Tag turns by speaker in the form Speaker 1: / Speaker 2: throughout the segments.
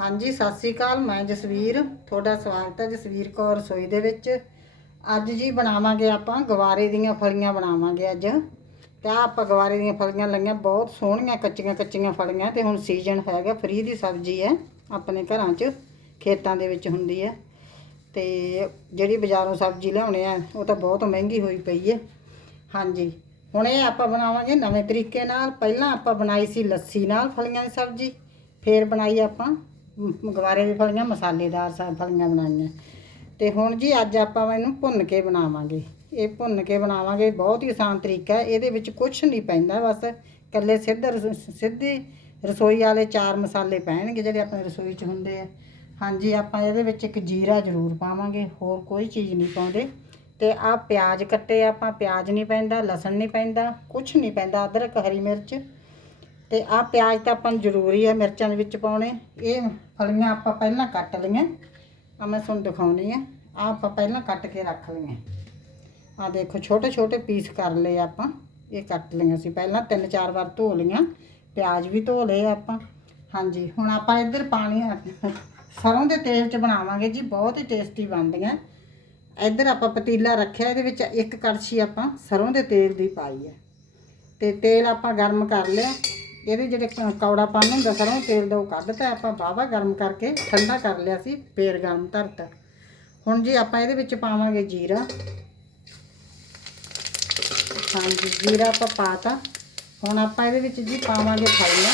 Speaker 1: ਹਾਂਜੀ, ਸਤਿ ਸ੍ਰੀ ਅਕਾਲ। ਮੈਂ ਜਸਵੀਰ। ਤੁਹਾਡਾ ਸਵਾਗਤ ਹੈ ਜਸਵੀਰ ਕੌਰ ਰਸੋਈ ਦੇ ਵਿੱਚ। ਅੱਜ ਜੀ ਬਣਾਵਾਂਗੇ ਆਪਾਂ ਗਵਾਰੇ ਦੀਆਂ ਫਲੀਆਂ ਬਣਾਵਾਂਗੇ ਅੱਜ। ਤੇ ਆਹ ਆਪਾਂ ਗਵਾਰੇ ਦੀਆਂ ਫਲੀਆਂ ਲਈਆਂ, ਬਹੁਤ ਸੋਹਣੀਆਂ, ਕੱਚੀਆਂ ਕੱਚੀਆਂ ਫਲੀਆਂ। ਤੇ ਹੁਣ ਸੀਜ਼ਨ ਹੈਗਾ ਫਰੀ ਦੀ ਸਬਜ਼ੀ ਹੈ, ਆਪਣੇ ਘਰਾਂ 'ਚ, ਖੇਤਾਂ ਦੇ ਵਿੱਚ ਹੁੰਦੀ ਹੈ। ਤੇ ਜਿਹੜੀ ਬਾਜ਼ਾਰੋਂ ਸਬਜ਼ੀ ਲਿਆਉਣੇ ਆ, ਉਹ ਤਾਂ ਬਹੁਤ ਮਹਿੰਗੀ ਹੋਈ ਪਈ ਹੈ। ਹਾਂਜੀ, ਹੁਣ ਇਹ ਆਪਾਂ ਬਣਾਵਾਂਗੇ ਨਵੇਂ ਤਰੀਕੇ ਨਾਲ। ਪਹਿਲਾਂ ਆਪਾਂ ਬਣਾਈ ਸੀ ਲੱਸੀ ਨਾਲ ਫਲੀਆਂ ਦੀ ਸਬਜ਼ੀ, ਫੇਰ ਬਣਾਈ ਆਪਾਂ ਗਵਾਰੇ ਦੀ ਫਲੀਆਂ, ਮਸਾਲੇਦਾਰ ਸਾ, ਫਲੀਆਂ ਬਣਾਈਆਂ। ਤੇ ਹੁਣ ਜੀ ਅੱਜ ਆਪਾਂ ਇਹਨੂੰ ਭੁੰਨ ਕੇ ਬਣਾਵਾਂਗੇ। ਇਹ ਭੁੰਨ ਕੇ ਬਣਾਵਾਂਗੇ ਬਹੁਤ ਹੀ ਆਸਾਨ ਤਰੀਕਾ ਹੈ। ਇਹਦੇ ਵਿੱਚ ਕੁਝ ਨਹੀਂ ਪੈਂਦਾ, ਬਸ ਇਕੱਲੇ ਸਿੱਧ ਰਸ- ਸਿੱਧੀ ਰਸੋਈ ਵਾਲੇ ਚਾਰ ਮਸਾਲੇ ਪੈਣਗੇ, ਜਿਹੜੇ ਆਪਣੇ ਰਸੋਈ 'ਚ ਹੁੰਦੇ ਆ। ਹਾਂਜੀ, ਆਪਾਂ ਇਹਦੇ ਵਿੱਚ ਇੱਕ ਜੀਰਾ ਜ਼ਰੂਰ ਪਾਵਾਂਗੇ, ਹੋਰ ਕੋਈ ਚੀਜ਼ ਨਹੀਂ ਪਾਉਂਦੇ। ਤੇ ਆ ਪਿਆਜ਼ ਕੱਟੇ ਆਪਾਂ, ਪਿਆਜ਼ ਨਹੀਂ ਪੈਂਦਾ, ਲਸਣ ਨਹੀਂ ਪੈਂਦਾ ਕੁਝ ਨਹੀਂ ਪੈਂਦਾ, ਅਦਰਕ, ਹਰੀ ਮਿਰਚ ਤੇ ਆਹ ਪਿਆਜ਼ ਤਾਂ ਆਪਾਂ ਨੂੰ ਜ਼ਰੂਰੀ ਹੈ ਮਿਰਚਾਂ ਦੇ ਵਿੱਚ ਪਾਉਣੇ। ਇਹ ਫਲੀਆਂ ਆਪਾਂ ਪਹਿਲਾਂ ਕੱਟ ਲਈਆਂ। ਆ ਮੈਂ ਤੁਹਾਨੂੰ ਦਿਖਾਉਣੀ ਆ। ਆ ਆਪਾਂ ਪਹਿਲਾਂ ਕੱਟ ਕੇ ਰੱਖ ਲਈਆਂ। ਆ ਦੇਖੋ ਛੋਟੇ ਛੋਟੇ ਪੀਸ ਕਰ ਲਏ ਆਪਾਂ। ਇਹ ਕੱਟ ਲਈਆਂ ਸੀ ਪਹਿਲਾਂ ਤਿੰਨ ਚਾਰ ਵਾਰ ਧੋ ਲਈਆਂ। ਪਿਆਜ਼ ਵੀ ਧੋ ਲਏ ਆਪਾਂ। ਹਾਂਜੀ, ਹੁਣ ਆਪਾਂ ਇੱਧਰ ਪਾਣੀ ਸਰੋਂ ਦੇ ਤੇਲ 'ਚ ਬਣਾਵਾਂਗੇ ਜੀ, ਬਹੁਤ ਹੀ ਟੇਸਟੀ ਬਣਦੀਆਂ। ਇੱਧਰ ਆਪਾਂ ਪਤੀਲਾ ਰੱਖਿਆ, ਇਹਦੇ ਵਿੱਚ ਇੱਕ ਕੜਛੀ ਆਪਾਂ ਸਰੋਂ ਦੇ ਤੇਲ ਦੀ ਪਾਈ ਹੈ ਤੇ ਤੇਲ ਆਪਾਂ ਗਰਮ ਕਰ ਲਿਆ। ਇਹਦੇ ਜਿਹੜੇ ਕੌੜਾ ਪਾਣ ਹੁੰਦਾ ਸਰੋਂ ਤੇਲ ਦਾ ਉਹ ਕੱਢਤਾ ਆਪਾਂ ਬਾਵਾ ਗਰਮ ਕਰਕੇ ਠੰਡਾ ਕਰ ਲਿਆ ਸੀ, ਫੇਰ ਗਰਮ ਧਰਤਾ। ਹੁਣ ਜੀ ਆਪਾਂ ਇਹਦੇ ਵਿੱਚ ਪਾਵਾਂਗੇ ਜੀਰਾ। ਹਾਂਜੀ, ਜੀਰਾ ਆਪਾਂ ਪਾਤਾ ਹੁਣ ਆਪਾਂ ਇਹਦੇ ਵਿੱਚ ਜੀ ਪਾਵਾਂਗੇ ਫਲੀਆਂ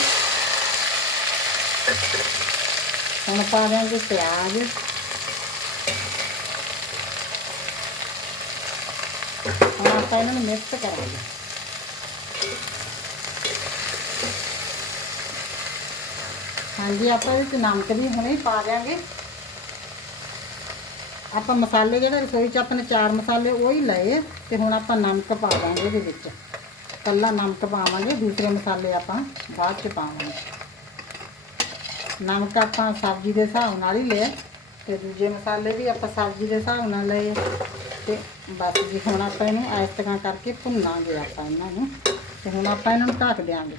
Speaker 1: ਹੁਣ ਪਾ ਦਿਆਂਗੇ ਪਿਆਜ਼। ਹੁਣ ਆਪਾਂ ਇਹਨਾਂ ਨੂੰ ਮਿਕਸ ਕਰਾਂਗੇ। ਹਾਂਜੀ, ਆਪਾਂ ਇਹਦੇ ਵਿੱਚ ਨਮਕ ਵੀ ਹੁਣੇ ਪਾ ਦਿਆਂਗੇ। ਆਪਾਂ ਮਸਾਲੇ ਜਿਹੜੇ ਰਸੋਈ 'ਚ ਆਪਣੇ ਚਾਰ ਮਸਾਲੇ ਉਹ ਹੀ ਲਏ ਆ, ਤੇ ਹੁਣ ਆਪਾਂ ਨਮਕ ਪਾ ਦਾਂਗੇ ਇਹਦੇ ਵਿੱਚ। ਕੱਲਾ ਨਮਕ ਪਾਵਾਂਗੇ, ਦੂਸਰੇ ਮਸਾਲੇ ਆਪਾਂ ਬਾਅਦ 'ਚ ਪਾਵਾਂਗੇ। ਨਮਕ ਆਪਾਂ ਸਬਜ਼ੀ ਦੇ ਹਿਸਾਬ ਨਾਲ ਹੀ ਲਿਆ, ਤੇ ਦੂਜੇ ਮਸਾਲੇ ਵੀ ਆਪਾਂ ਸਬਜ਼ੀ ਦੇ ਹਿਸਾਬ ਨਾਲ ਲਏ ਤੇ ਬਸ ਜੀ, ਹੁਣ ਆਪਾਂ ਇਹਨੂੰ ਇਸ ਤਰ੍ਹਾਂ ਕਰਕੇ ਭੁੰਨਾਂਗੇ ਆਪਾਂ ਇਹਨਾਂ ਨੂੰ, ਤੇ ਹੁਣ ਆਪਾਂ ਇਹਨਾਂ ਨੂੰ ਢੱਕ ਦਿਆਂਗੇ।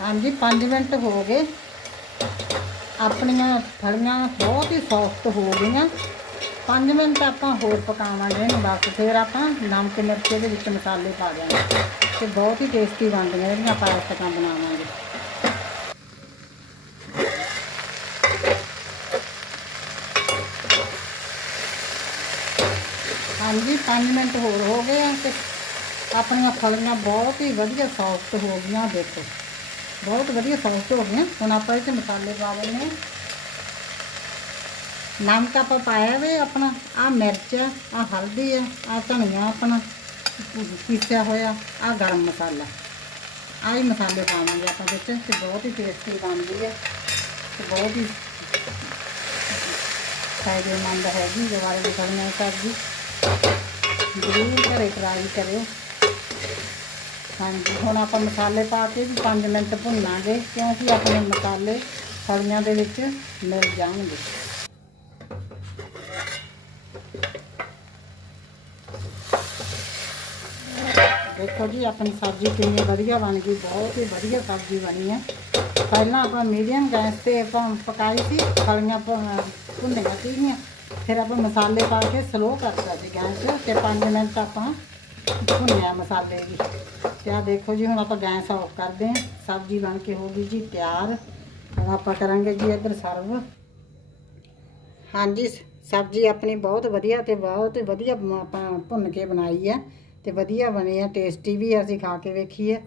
Speaker 1: ਹਾਂਜੀ 5 ਮਿੰਟ ਹੋ ਗਏ। ਆਪਣੀਆਂ ਫਲੀਆਂ ਬਹੁਤ ਹੀ ਸੌਫਟ ਹੋ ਗਈਆਂ। 5 ਮਿੰਟ ਆਪਾਂ ਹੋਰ ਪਕਾਵਾਂਗੇ ਇਹਨੂੰ ਬਸ। ਫਿਰ ਆਪਾਂ ਨਮਕ ਮਿਰਚ ਦੇ ਵਿੱਚ ਮਸਾਲੇ ਪਾ ਦਿਆਂਗੇ ਤੇ ਬਹੁਤ ਹੀ ਟੇਸਟੀ ਬਣਦੀਆਂ ਜਿਹੜੀਆਂ ਆਪਾਂ ਇਸ ਬਣਾਵਾਂਗੇ। ਹਾਂਜੀ 5 ਮਿੰਟ ਹੋਰ ਹੋ ਗਏ ਆ ਤੇ ਆਪਣੀਆਂ ਫਲੀਆਂ ਬਹੁਤ ਹੀ ਵਧੀਆ ਸੌਫਟ ਹੋ ਗਈਆਂ, ਦੇਖੋ। ਬਹੁਤ ਵਧੀਆ ਸੌਫਟ ਹੋ ਗਈਆਂ। ਹੁਣ ਆਪਾਂ ਇਹ 'ਚ ਮਸਾਲੇ ਪਾ ਦਿੰਦੇ ਹਾਂ। ਨਮਕ ਆਪਾਂ ਪਾਇਆ ਵੇ ਆਪਣਾ। ਆ ਮਿਰਚ ਆ ਆਹ ਹਲਦੀ ਆ ਆ ਧਨੀਆ ਆਪਣਾ ਪੀਸਿਆ ਹੋਇਆ। ਆ ਗਰਮ ਮਸਾਲਾ। ਆਹ ਹੀ ਮਸਾਲੇ ਪਾਵਾਂਗੇ ਆਪਾਂ ਵਿੱਚ। ਤੇ ਬਹੁਤ ਹੀ ਟੇਸਟੀ ਬਣਦੀ ਹੈ ਤੇ ਬਹੁਤ ਹੀ ਫਾਇਦੇਮੰਦ ਹੈਗੀ। ਜਵਾਰੇ ਦੀ ਫਲੀਆਂ ਸਬਜ਼ੀ ਜ਼ਰੂਰ ਘਰੇ ਟਰਾਈ ਕਰਿਓ। ਹਾਂਜੀ, ਹੁਣ ਆਪਾਂ ਮਸਾਲੇ ਪਾ ਕੇ ਵੀ 5 ਮਿੰਟ ਭੁੰਨਾਂਗੇ, ਕਿਉਂਕਿ ਆਪਣੇ ਮਸਾਲੇ ਫਲੀਆਂ ਦੇ ਵਿੱਚ ਮਿਲ ਜਾਣਗੇ। ਦੇਖੋ ਜੀ, ਆਪਣੀ ਸਬਜ਼ੀ ਕਿੰਨੀ ਵਧੀਆ ਬਣ ਗਈ, ਬਹੁਤ ਹੀ ਵਧੀਆ ਸਬਜ਼ੀ ਬਣੀ ਹੈ। ਪਹਿਲਾਂ ਆਪਾਂ ਮੀਡੀਅਮ ਗੈਸ ਤੇ ਆਪਾਂ ਪਕਾਈ ਸੀ ਫਲੀਆਂ ਭ- ਭੁੰਨੀਆਂ ਸੀਗੀਆਂ। ਫਿਰ ਆਪਾਂ ਮਸਾਲੇ ਪਾ ਕੇ ਸਲੋ ਕਰਤਾ ਸੀ ਗੈਸ ਤੇ 5 ਮਿੰਟ ਆਪਾਂ ਭੁੰਨਿਆ ਮਸਾਲੇ ਦੀ। ਤੇ ਆ ਦੇਖੋ ਜੀ ਹੁਣ ਆਪਾਂ ਗੈਸ ਆਫ ਕਰਦੇ ਹਾਂ। ਸਬਜ਼ੀ ਬਣ ਕੇ ਹੋ ਗਈ ਜੀ ਤਿਆਰ। ਹੁਣ ਆਪਾਂ ਕਰਾਂਗੇ ਜੀ ਇੱਧਰ ਸਰਵ। ਹਾਂਜੀ ਸਬਜ਼ੀ ਆਪਣੀ ਬਹੁਤ ਵਧੀਆ ਤੇ ਬਹੁਤ ਵਧੀਆ ਆਪਾਂ ਭੁੰਨ ਕੇ ਬਣਾਈ ਹੈ। ਤੇ ਵਧੀਆ ਬਣੀ ਹੈ ਟੇਸਟੀ ਵੀ ਆ, ਅਸੀਂ ਖਾ ਕੇ ਵੇਖੀ ਹੈ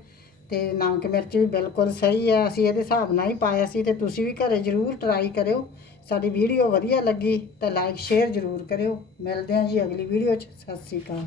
Speaker 1: ਤੇ ਨਮਕ ਮਿਰਚ ਵੀ ਬਿਲਕੁਲ ਸਹੀ ਹੈ। ਅਸੀਂ ਇਹਦੇ ਹਿਸਾਬ ਨਾਲ ਹੀ ਪਾਇਆ ਸੀ ਤੇ ਤੁਸੀਂ ਵੀ ਘਰੇ ਜ਼ਰੂਰ ਟਰਾਈ ਕਰਿਓ। ਸਾਡੀ ਵੀਡੀਓ ਵਧੀਆ ਲੱਗੀ ਤਾਂ ਲਾਈਕ ਸ਼ੇਅਰ ਜ਼ਰੂਰ ਕਰਿਓ। ਮਿਲਦੇ ਹਾਂ ਜੀ ਅਗਲੀ ਵੀਡੀਓ 'ਚ। ਸਤਿ ਸ੍ਰੀ ਅਕਾਲ।